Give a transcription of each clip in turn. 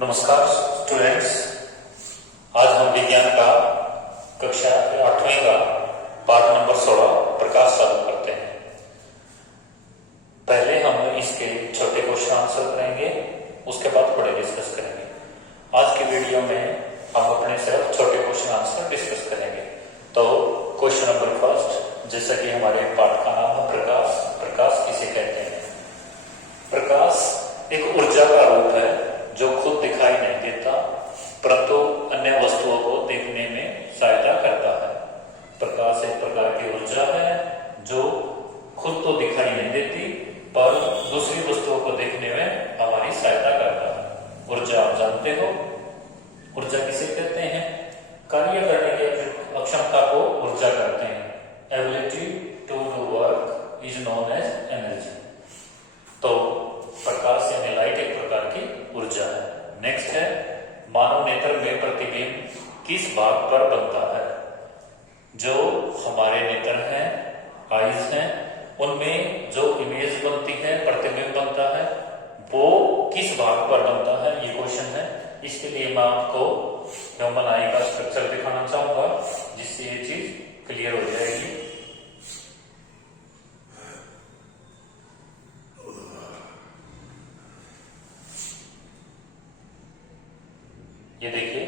नमस्कार स्टूडेंट्स, आज हम विज्ञान का कक्षा 8वीं का पाठ नंबर 16 प्रकाश चालू करते हैं। पहले हम इसके छोटे क्वेश्चन आंसर करेंगे, उसके बाद बड़े डिस्कस करेंगे। आज की वीडियो में हम अपने सिर्फ छोटे क्वेश्चन आंसर डिस्कस करेंगे। तो क्वेश्चन नंबर फर्स्ट, जैसा कि हमारे पाठ का नाम है प्रकाश। प्रकाश किसे कहते हैं? प्रकाश एक ऊर्जा का रूप है जो खुद दिखाई नहीं देता, परंतु अन्य वस्तुओं को देखने में सहायता करता है। प्रकाश एक प्रकार की ऊर्जा है जो खुद तो दिखाई नहीं देती, पर दूसरी वस्तुओं को देखने में हमारी सहायता करता है। ऊर्जा आप जानते हो, ऊर्जा किसे कहते हैं? कार्य करने की अक्षमता को ऊर्जा कहते हैं। Ability to do work is known as energy. तो प्रकाश यानी लाइट एक प्रकार की ऊर्जा है। नेक्स्ट है, मानव नेत्र में प्रतिबिंब किस भाग पर बनता है? जो हमारे नेत्र हैं, आईज हैं, उनमें जो इमेज बनती है, प्रतिबिंब बनता है, वो किस भाग पर बनता है, ये क्वेश्चन है। इसके लिए मैं आपको ह्यूमन आई का स्ट्रक्चर दिखाना चाहूंगा, जिससे ये चीज क्लियर हो जाएगी। ये देखिए,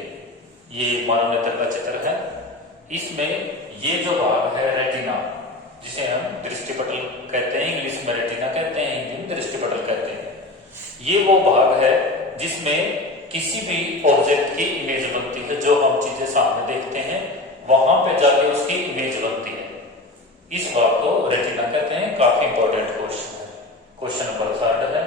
ये मानव नेत्र का चित्र है। इसमें ये जो भाग है रेटिना, जिसे हम दृष्टिपटल कहते हैं, इंग्लिश में रेटिना कहते हैं, हिंदी में दृष्टिपटल कहते हैं। ये वो भाग है जिसमें किसी भी ऑब्जेक्ट की इमेज बनती है। जो हम चीजें सामने देखते हैं, वहां पे जाके उसकी इमेज बनती है। इस भाग को रेटिना कहते हैं। काफी इंपॉर्टेंट क्वेश्चन है। क्वेश्चन नंबर 3 है,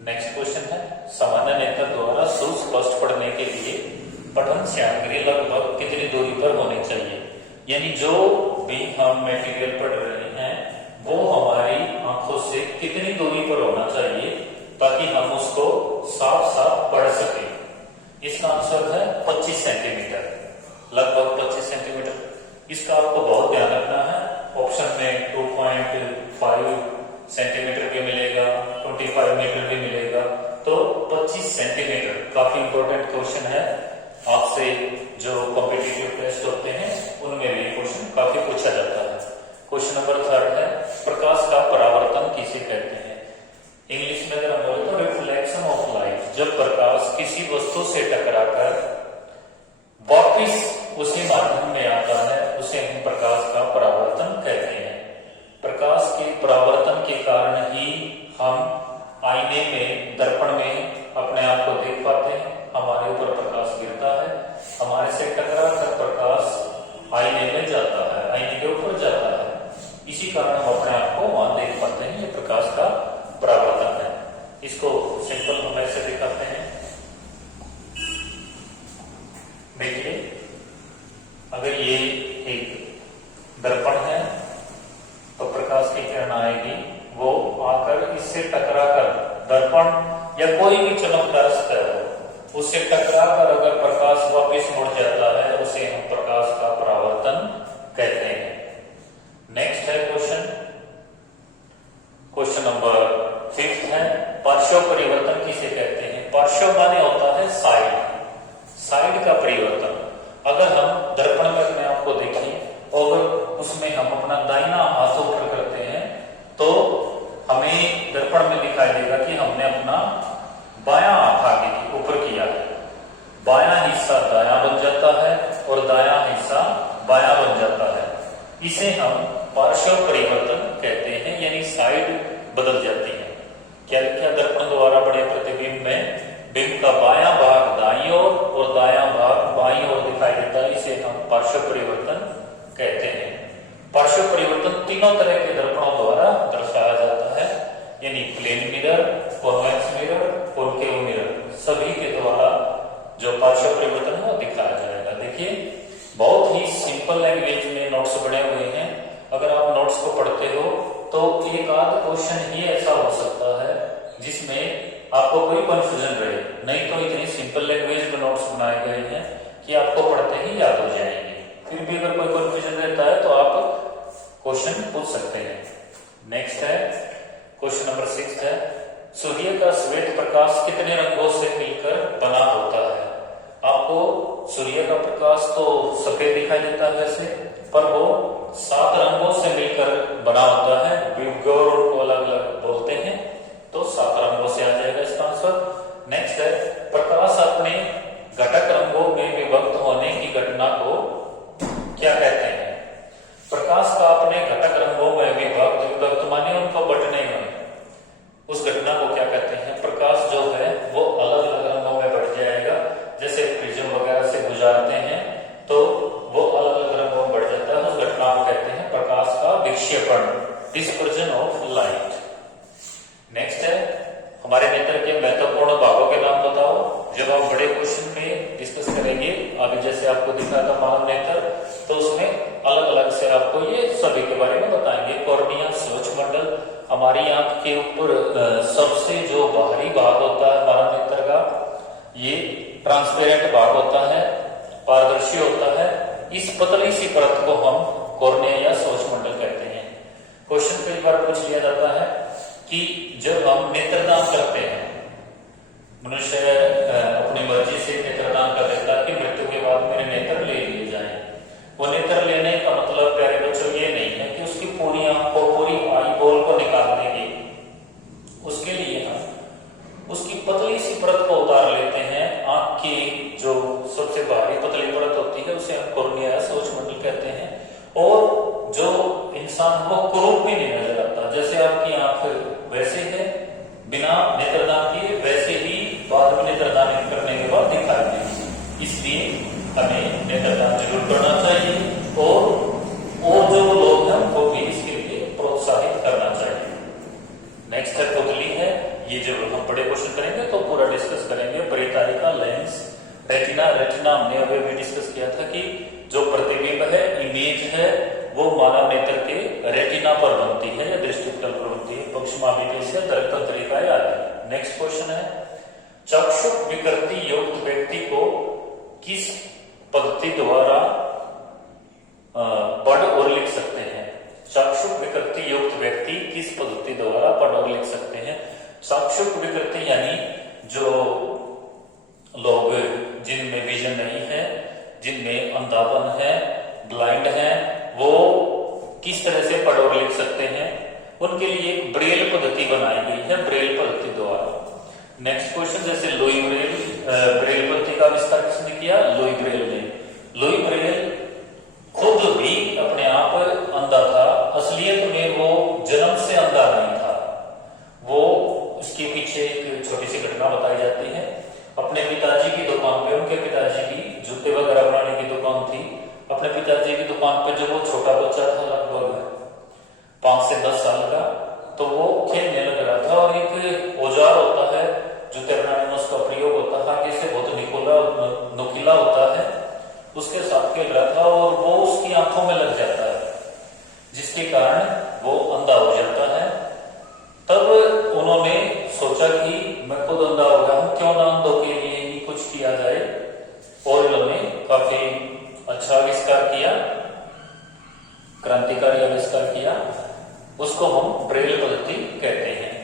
नेक्स्ट क्वेश्चन है, सामान्य नेत्र द्वारा सुस्पष्ट पढ़ने के लिए पठन सामग्री लगभग कितनी दूरी पर होनी चाहिए? यानी जो भी हम मटेरियल पढ़ रहे हैं वो हमारी आंखों से कितनी दूरी पर होना चाहिए ताकि हम उसको साफ साफ पढ़ सकें? इसका आंसर है 25 सेंटीमीटर, लगभग 25 सेंटीमीटर। इसका आपको बहुत ध्यान रखना है। ऑप्शन में 2.5 सेंटीमीटर भी मिलेगा, 25 मीटर भी मिलेगा। तो 25 सेंटीमीटर काफी इंपॉर्टेंट क्वेश्चन है। आपसे जो कॉम्पिटिटिव टेस्ट होते हैं उनमें भी क्वेश्चन काफी पूछा जाता है। क्वेश्चन नंबर 3 है, प्रकाश का परावर्तन किसे कहते हैं? इंग्लिश में अगर हम बोले तो रिफ्लेक्शन ऑफ लाइट। जब प्रकाश किसी वस्तु से टकराकर वापिस उसी माध्यम में आता है, उसे हम प्रकाश का परावर्तन कहते हैं। प्रकाश के परावर्तन के कारण ही हम आईने में, दर्पण में अपने आप को देख पाते हैं। हमारे ऊपर प्रकाश गिरता है, हमारे से टकरा कर प्रकाश आईने में जाता है, आईने के ऊपर जाता है। इसी कारण हम अपने आप को वहां देख पाते हैं। ये प्रकाश का परावर्तन है। इसको सिंपल हम ऐसे दिखाते हैं। देखिए, अगर ये एक दर्पण है तो प्रकाश की किरण आएगी, वो आकर इससे टकराकर दर्पण या कोई भी चमकदार सतह हो, उससे टकराकर अगर प्रकाश वापस मुड़ जाता है, उसे हम प्रकाश का परावर्तन कहते हैं। नेक्स्ट है क्वेश्चन नंबर 5 है, पार्श्व परिवर्तन किसे कहते हैं? पार्श्व माने होता है साइड का परिवर्तन। अगर हम दर्पण में अपने आप को देखें और उसमें हम अपना दाहिना हाथ ऊपर करते हैं तो हमें दर्पण में दिखाई देगा कि हमने अपना बायां हाथ आगे ऊपर किया है। बायां हिस्सा दायां बन जाता है और दायां हिस्सा बायां बन जाता है। इसे हम पार्श्व परिवर्तन कहते हैं, यानी साइड बदल जाती है। क्या दर्पण द्वारा बड़े प्रतिबिंब में बिंब का बायां भाग दाईं ओर और दायां भाग बाईं ओर दिखाई देता है। इसे हम पार्श्व परिवर्तन कहते हैं। पार्श्व परिवर्तन तीनों तरह के दर्पणों द्वारा दर्शाया जाता है, यानी plane mirror, convex mirror, concave mirror, सभी के द्वारा जो पार्श्व परिवर्तन है वो दिखाया जाएगा। देखिए, बहुत ही सिंपल लैंग्वेज में नोट्स बने हुए हैं। अगर आप नोट्स को पढ़ते हो तो एक आध क्वेश्चन ही ऐसा हो सकता है जिसमें आपको कोई कंफ्यूजन रहे, नहीं तो इतनी सिंपल लैंग्वेज में नोट्स बनाए गए हैं कि आपको पढ़ते ही याद हो जाएंगे। फिर भी अगर कोई कंफ्यूजन रहता है तो आप क्वेश्चन पूछ सकते हैं। नेक्स्ट है क्वेश्चन नंबर 6 है, सूर्य का श्वेत प्रकाश कितने रंगों से मिलकर बना होता है? आपको सूर्य का प्रकाश तो सफेद दिखाई देता है वैसे, पर वो 7 रंगों से मिलकर बना होता है। विगोर उनको अलग अलग बोलते हैं, तो 7 रंगों से आ जाएगा इसका आंसर। नेक्स्ट है, प्रकाश अपने घटक रंगों में विभक्त होने की घटना को क्या कहते हैं? प्रकाश का अपने घटक रंगों में विभक्त माने उनको बंटने में, उस घटना को क्या कहते हैं? प्रकाश जो है वो अलग अलग रंगों में बढ़ जाएगा। जैसे प्रिज्म वगैरह से गुजारते हैं तो वो अलग अलग रंगों में बढ़ जाता है, उस घटना को कहते हैं प्रकाश का विक्षेपण, डिस्पर्जन ऑफ लाइट। नेक्स्ट है, हमारे नेत्र के महत्वपूर्ण भागों के नाम बताओ। जब आप बड़े क्वेश्चन में डिस्कस करेंगे, अभी जैसे आपको दिखा था मानव नेत्र, तो उसमें अलग अलग से आपको ये सभी के बारे में बताएंगे। कॉर्निया, श्लोचमंडल, हमारी आंख के ऊपर सबसे जो बाहरी भाग होता है मानव नेत्र का, ये ट्रांसपेरेंट भाग होता है, पारदर्शी होता है। इस पतली सी परत को हम कॉर्निया या श्लोचमंडल कहते हैं। क्वेश्चन कई बार पूछ लिया जाता है कि जब हम नेत्रदान करते हैं, मनुष्य अपनी मर्जी से नेत्रदान कर देता है कि मृत्यु के बाद मेरे नेत्र ले लिए जाएं। वो नेत्र लेने का मतलब प्यारे बच्चों ये नहीं है कि उसकी पूरी आंख को, पूरी आई बॉल को निकाल देंगे। उसके लिए हम उसकी पतली सी परत को उतार लेते हैं। आंख की जो सबसे बाहरी पतली परत होती है उसे हम कॉर्निया या श्लोचमंडल कहते हैं। और जो इंसान को कुरूप भी नहीं नजर आता, जैसे आपकी आंख वैसे है बिना नेत्रदान किए, वैसे ही बाद में नेत्रदान करने के बाद दिखाई देगी। इसलिए हमें नेत्रदान जरूर करना चाहिए और जो लोग हैं उनको भी इसके लिए प्रोत्साहित करना चाहिए। नेक्स्ट है पुतली है, ये जो हम बड़े क्वेश्चन करेंगे तो पूरा डिस्कस करेंगे। परितारिका, लेंस, रेटिना। रेटिना हमने अभी भी डिस्कस किया था कि जो प्रतिबिंब है, इमेज है, वो मानव नेत्र के रेटिना पर बनती है या दृष्टिपटल पर बनती है। पश्चिमाभिमुख तंत्रिकाएं आदि। नेक्स्ट क्वेश्चन है, चक्षुक विकृति युक्त व्यक्ति को किस पद्धति द्वारा पढ़ और लिख सकते हैं? चक्षुक विकृति युक्त व्यक्ति किस पद्धति द्वारा पढ़ और लिख सकते हैं? चक्षुक विकृति यानी जो लोग जिनमें विजन नहीं है, जिनमें अंधापन है, ब्लाइंड है, वो किस तरह से पढ़ और लिख सकते हैं? उनके लिए एक ब्रेल पद्धति बनाई गई है, ब्रेल पद्धति द्वारा। नेक्स्ट क्वेश्चन, जैसे लुई ब्रेल, ब्रेल पद्धति का विस्तार किसने किया? लुई ब्रेल ने। लुई ब्रेल खुद भी अपने आप अंधा था, असलियत में वो जन्म से अंधा नहीं था। वो उसके पीछे एक छोटी सी घटना बताई जाती है। अपने पिताजी की दुकान पे, उनके पिताजी की जूते वगैरह बनाने की दुकान थी, अपने पिताजी की दुकान पे जब वो छोटा बच्चा था, लगभग 5 से 10 साल का, तो वो खेलने लग रहा था और एक औजार होता है जूते बनाने में, उसका प्रयोग होता है, आगे से बहुत नुकीला होता है, उसके साथ खेल रहा था और वो उसकी आंखों में लग जाता है, जिसके कारण वो अंधा हो जाता है। तब उन्होंने सोचा कि मैं खुद अंधा हो गया हूं, क्यों ना अंधों के लिए ही कुछ किया जाए, और इन्होंने काफी अच्छा आविष्कार किया, क्रांतिकारी आविष्कार किया, उसको हम ब्रेल पद्धति कहते हैं।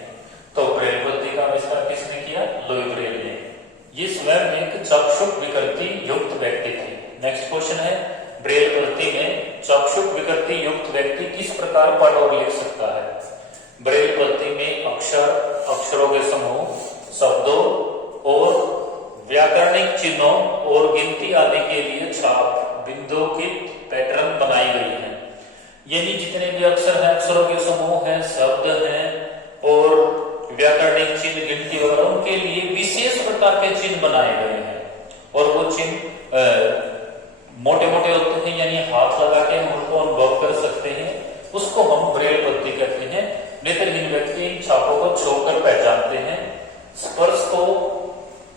तो ब्रेल पद्धति का आविष्कार किसने किया? लुई ब्रेल ने। ये स्वयं एक चक्षुक विकृति युक्त व्यक्ति थे। नेक्स्ट क्वेश्चन है, ब्रेल पद्धति में चक्षुक विकृति युक्त व्यक्ति किस प्रकार पढ़ और लिख सकता है? ब्रेल पद्धति में अक्षरों के समूह, शब्दों और व्याकरणिक चिन्हों और गिनती आदि के लिए छाप, बिंदु की पैटर्न बनाई गई है। यानी जितने भी अक्षर हैं, अक्षरों के समूह हैं, शब्द हैं और व्याकरणिक चिन्ह, गिनती वगैरह, उनके लिए विशेष प्रकार के चिन्ह बनाए गए हैं। और वो चिन्ह मोटे मोटे होते हैं, यानी हाथ लगा के हम उनको अनुभव कर सकते हैं, उसको हम ब्रेल पद्धति कहते हैं। नेत्रहीन व्यक्ति इन छापों को छूकर पहचानते हैं। स्पर्श को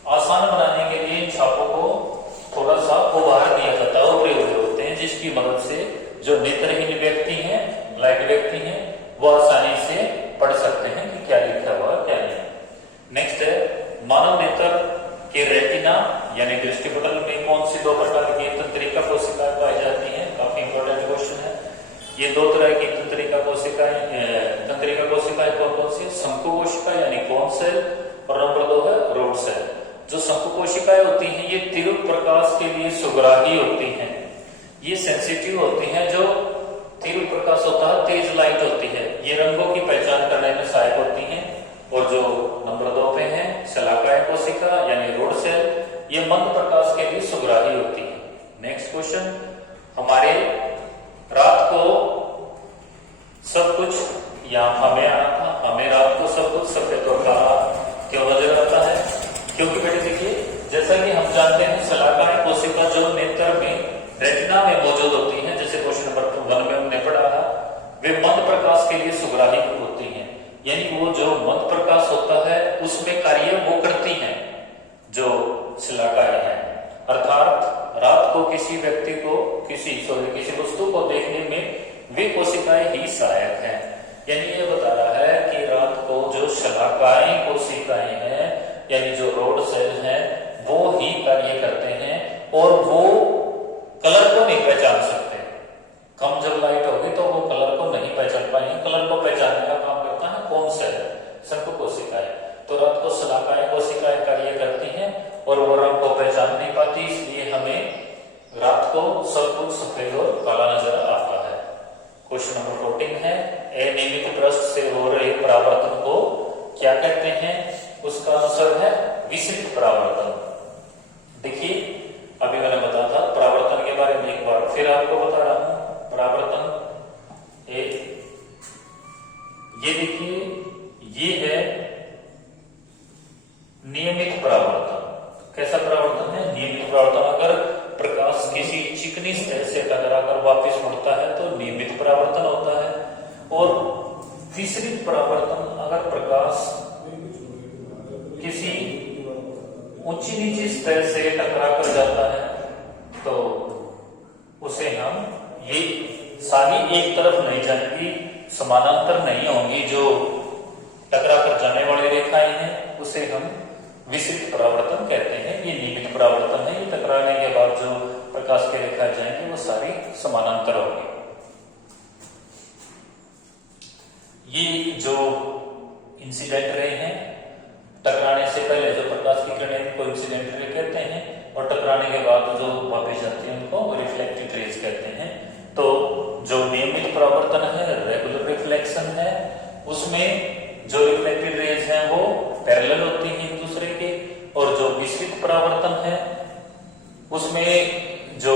आसान बनाने के लिए इन छापों को थोड़ा सा उभार दिया जाता है, उभरे हुए होते हैं, जिसकी मदद से जो नेत्रहीन व्यक्ति हैं, ब्लाइंड व्यक्ति हैं, वो आसानी से पढ़ सकते हैं कि क्या लिखा हुआ क्या नहीं। नेक्स्ट है, मानव नेत्र के रेटिना यानी दृष्टिपटल में कौन सी 2 प्रकार की तंत्रिका कोशिकाएं पाई जाती हैं? काफी इंपॉर्टेंट क्वेश्चन है। ये 2 तरह की तंत्रिका कोशिकाएं शंकु कोशिका यानी कोन सेल, और नंबर 2 है रोड सेल। जो शंकु कोशिकाएं होती हैं ये तीव्र प्रकाश के लिए सुग्राही होती हैं, ये सेंसिटिव होती हैं। जो तीव्र प्रकाश होता है, तेज लाइट होती है, ये रंगों की पहचान करने में सहायक होती हैं। और जो नंबर 2 पे है शलाकाय कोशिका यानी रोड सेल, ये मंद प्रकाश के लिए सुग्राही होती है। नेक्स्ट क्वेश्चन, हमारे रात को सब कुछ यहाँ हमें आना था, हमें रात को सब कुछ सफेद और काला क्यों नजर आता है? क्योंकि बेटे देखिए, जैसा कि हम जानते हैं शलाकाय कोशिका जो नेत्र में रेटिना में मौजूद होती हैं, जैसे क्वेश्चन नंबर 1 में हमने पढ़ा था, वे मंद प्रकाश के लिए सुग्राही होती हैं। यानी वो जो मंद प्रकाश होता है उसमें कार्य वो करती हैं जो शलाकाय है। अर्थात रात को किसी व्यक्ति को किसी वस्तु को देखने में वे कोशिकाएं ही सहायक हैं। यानी ये बता रहा है कि रात को जो शलाकाय कोशिकाएं हैं यानी जो रोड सेल हैं वो ही कार्य करते हैं और वो कलर को नहीं पहचान सकते। कम जब लाइट होगी तो वो कलर को नहीं पहचान पाएंगे। कलर को पहचानने का काम करता है कौन सेल, शंकु कोशिकाएं। तो रात को शलाकाय कोशिकाएं कार्य करती हैं और वो रंग को पहचान नहीं पाती, इसलिए हमें रात को सब कुछ सफेद और काला नजर आता है। क्वेश्चन नंबर 14 है, अनियमित पृष्ठ से हो रहे परावर्तन को क्या कहते हैं? उसका आंसर है विसरित परावर्तन। देखिए, अभी मैंने बताया था परावर्तन के बारे में, एक बार फिर आपको बता रहा हूं। परावर्तन ये देखिए, ये है नियमित परावर्तन। कैसा परावर्तन है? नियमित परावर्तन। अगर प्रकाश किसी चिकनी सतह से टकराकर वापस मुड़ता है तो नियमित परावर्तन होता है। और विसरित परावर्तन, अगर प्रकाश किसी ऊंची नीची सतह से टकरा कर जाता है तो उसे हम, ये सारी एक तरफ नहीं जाएंगी, समानांतर नहीं होंगी, जो टकरा कर जाने वाली रेखाएं हैं उसे हम विसरित परावर्तन कहते हैं। ये नियमित परावर्तन है, ये टकराने के बाद जो प्रकाश की रेखाएं जाएंगी वो सारी समानांतर होंगी। ये जो इंसिडेंट रे हैं, टकराने से पहले जो प्रकाश की किरणें को इंसिडेंट रे कहते हैं और टकराने के बाद जो वापस जाती है उनको रिफ्लेक्टेड रेज कहते हैं। तो जो नियमित परावर्तन है, रेगुलर रिफ्लेक्शन है, उसमें जो रिफ्लेक्टेड रेज हैं वो पैरेलल होती हैं एक दूसरे के, और जो विसरित परावर्तन है उसमें जो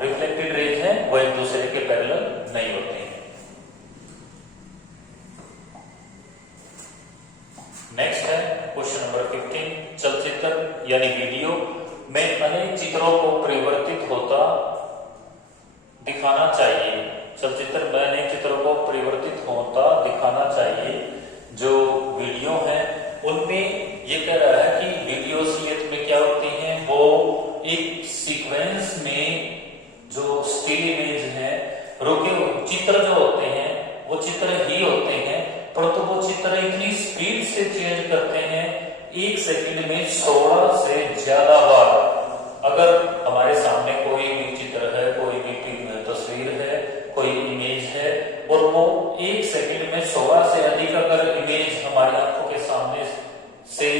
रिफ्लेक्टेड रेज हैं वो एक दूसरे के पैरेलल नहीं होते हैं। नेक्स्ट है क्वेश्चन नंबर 15, चलचित्र यानी वीडियो में अनेक चित्रों को परिवर्तित होता दिखाना चाहिए। चलचित्र में अनेक चित्रों को परिवर्तित होता दिखाना चाहिए। जो वीडियो है उनमें ये कह रहा है कि वीडियो असलियत में क्या होती हैं, वो एक सीक्वेंस में जो स्टिल इमेज है, रुके चित्र जो होते हैं वो चित्र ही होते हैं, परंतु वो चित्र इतनी स्पीड से चेंज करते हैं, 1 सेकंड में 16 से ज्यादा बार। अगर हमारे सामने कोई भी चित्र है, कोई भी तस्वीर है, कोई इमेज है और वो 1 सेकंड में 16 से अधिक अगर इमेज हमारी आंखों के सामने से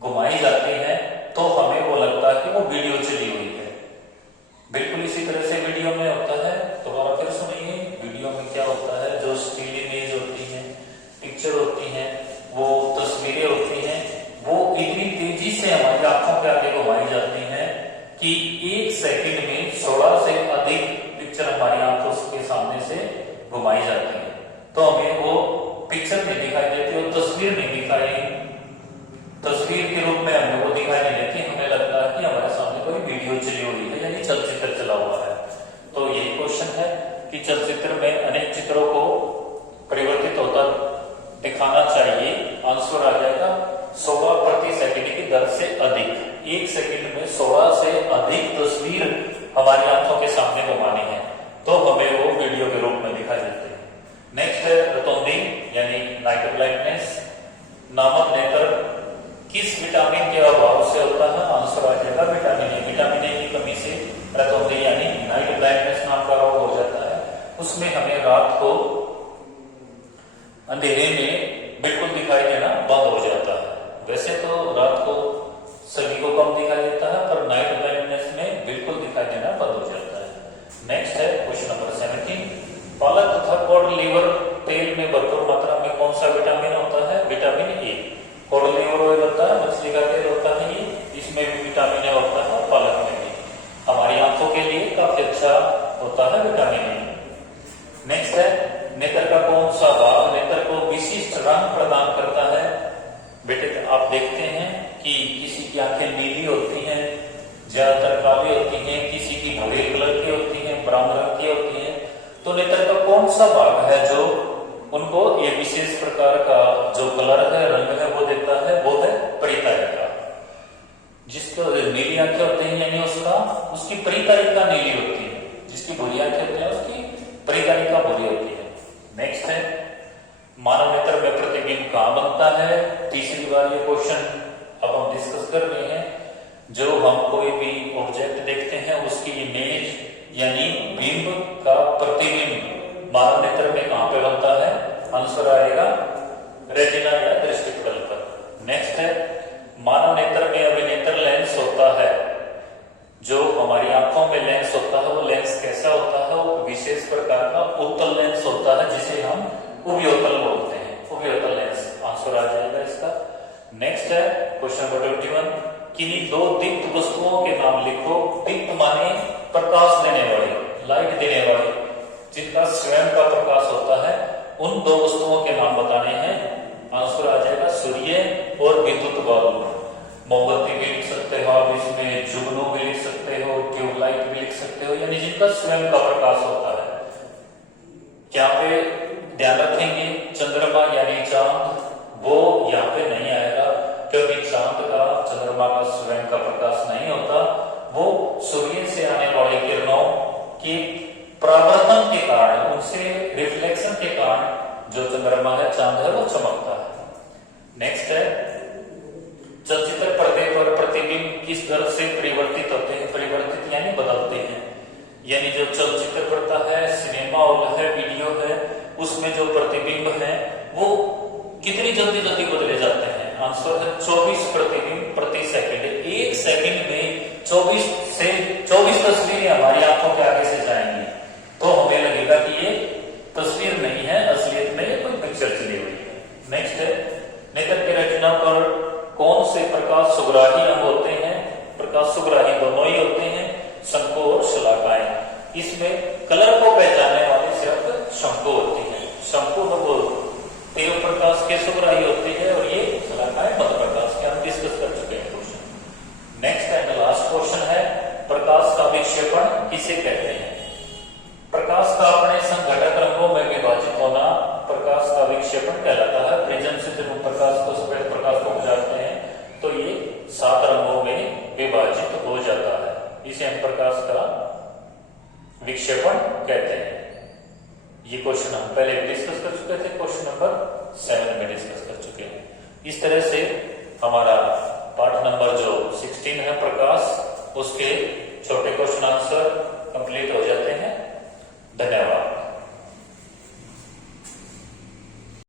घुमाई जाती है तो हमें वो लगता है कि वो वीडियो चली हुई है। बिल्कुल इसी तरह से वीडियो में होता है। दोबारा फिर सुनिए, वीडियो में क्या होता है, जो स्टिल इमेज होती है, पिक्चर होती है, वो तस्वीरें होती हैं, वो इतनी तेजी से हमारी आंखों के आगे घुमाई जाती हैं कि 1 सेकंड में 16 से अधिक पिक्चर हमारी आंखों के सामने से घुमाई जाती है। तो हमें वो पिक्चर नहीं दिखाई देती और तस्वीर नहीं दिखाई, तस्वीर के रूप में हमें वो दिखाई नहीं देती। हमें लगता है कि हमारे सामने कोई वीडियो चली हुई है, यानी चलचित्र चला हुआ है। तो ये क्वेश्चन है कि चलचित्र में अनेक चित्रों को परिवर्तित होता दिखाना चाहिए। आंसर आ जाएगा 16 प्रति सेकंड की दर से अधिक। 1 सेकंड में 16 से अधिक तस्वीर हमारी आंखों के सामने घुमानी है तो हमें वो वीडियो के रूप में दिखाई देते हैं। नेक्स्ट है रतौंधी यानी नाइट ब्लाइंडनेस। नामक नेत्र किस विटामिन के अभाव से होता है? आंसर आ जाएगा विटामिन ए। विटामिन ए की कमी से रतौंधी यानी नाइट ब्लाइंडनेस नाम का रोग हो जाता है। उसमें हमें रात को अंधेरे में बिल्कुल दिखाई देना बंद हो जाता है। वैसे तो रात को सभी को कम दिखाई देता है, पर नाइट ब्लाइंडनेस में बिल्कुल दिखाई देना बंद हो जाता है। नेक्स्ट है क्वेश्चन नंबर 17। पालक तथा कॉड लीवर तेल में भरपूर मात्रा में कौन सा विटामिन होता है? Vitamin A. Cod liver oil होता है, मछली का तेल होता है, ये इसमें भी विटामिन ए होता है, पालक में भी। हमारी आंखों के लिए काफी अच्छा होता है विटामिन ए। नेक्स्ट है नेत्र का कौन सा भाग नेत्र को विशिष्ट रंग प्रदान करता है? बेटे आप देखते हैं कि किसी की आंखें नीली होती हैं, ज्यादातर काली होती हैं, किसी की भूरे कलर की होती हैं, ब्राउन रंग की होती हैं। तो नेत्र का कौन सा भाग है जो उनको ये विशेष प्रकार का जो कलर है, रंग है, वो देता है? वो है परितारिका। जिसको नीली आंखें होती हैं यानी उसकी परितारिका नीली होती है, जिसकी भूरी आंखें होती हैं उसकी परितारिका भूरी होती है। नेक्स्ट है मानव नेत्र में प्रतिबिंब कहां बनता है? तीसरी बार ये क्वेश्चन अब हम डिस्कस कर रहे हैं। जो हम कोई भी ऑब्जेक्ट देखते हैं उसकी इमेज यानी बिंब का प्रतिबिंब मानव नेत्र में कहां पे बनता है? आंसर आएगा रेटिना या दृष्टिपटल पर। नेक्स्ट है मानव नेत्र में अभिनेत्र लेंस होता है। जो हमारी आंखों में लेंस होता है वो लेंस कैसा होता है? वो विशेष प्रकार का उत्तल लेंस होता है, जिसे हम उभयोतल बोलते हैं। उभयोतल लेंस आंसर आ जाएगा इसका। नेक्स्ट है क्वेश्चन नंबर 21। किन्हीं दो दीप्त वस्तुओं के नाम लिखो। दीप्त माने प्रकाश देने वाली, लाइट देने वाली, जिनका स्वयं का प्रकाश होता है। उन दो वस्तुओं के नाम बताने हैं। आंसर आ जाएगा सूर्य और विद्युत बल्ब। मोमबत्ती भी लिख सकते हो आप, इसमें जुगनू भी लिख सकते हो, ट्यूबलाइट भी लिख सकते हो, यानी जिनका स्वयं का प्रकाश होता है। यहाँ पे ध्यान रखेंगे चंद्रमा यानी चांद, वो यहाँ पे नहीं आएगा, क्योंकि चांद का चंद्रमा का स्वयं का प्रकाश नहीं होता। वो सूर्य से आने वाली किरणों की परावर्तन के कारण, उनसे रिफ्लेक्शन के कारण जो चंद्रमा है, चांद है, वो चमकता है। नेक्स्ट है चलचित्र पर्दे पर प्रतिबिंब किस दर से परिवर्तित होते हैं? परिवर्तित यानी बदलते हैं। यानी जो चलचित्र पड़ता है, सिनेमा हॉल है, वीडियो है, उसमें जो प्रतिबिंब है वो कितनी जल्दी जल्दी बदले जाते हैं? आंसर है 24 प्रतिबिंब प्रति सेकंड। एक सेकंड में 24 तस्वीरें हमारी आंखों के आगे से जाएंगी, तो हमें लगेगा कि ये तस्वीर नहीं है, असलियत में ये कोई पिक्चर चली हुई है। नेक्स्ट है नेत्र के रेटिना पर कौन से प्रकाश सुग्राही अंग होते हैं? प्रकाश सुग्राही दोनों ही होते हैं, शंकु और शलाकाएं। इसमें कलर को पहचानने वाली सिर्फ शंकु होती है। शंकु वो तीव्र प्रकाश के सुग्राही होते हैं और ये शलाकाएं मध्य प्रकाश के। हम डिस्कस कर चुके हैं question. Next and last question है प्रकाश का विक्षेपण किसे कहते हैं? प्रकाश का अपने संघटक रंगों में विभाजित होना प्रकाश का विक्षेपण कहलाता है। प्रिज्म से जब प्रकाश को, सफेद प्रकाश को गुजारते हैं तो ये 7 रंगों में विभाजित हो जाता है। इसे हम प्रकाश का विक्षेपण कहते हैं। ये क्वेश्चन हम पहले डिस्कस कर चुके थे, क्वेश्चन नंबर 7 में डिस्कस कर चुके हैं। इस तरह से हमारा पाठ नंबर जो 16 है प्रकाश, उसके छोटे क्वेश्चन आंसर कंप्लीट हो जाते हैं। धन्यवाद।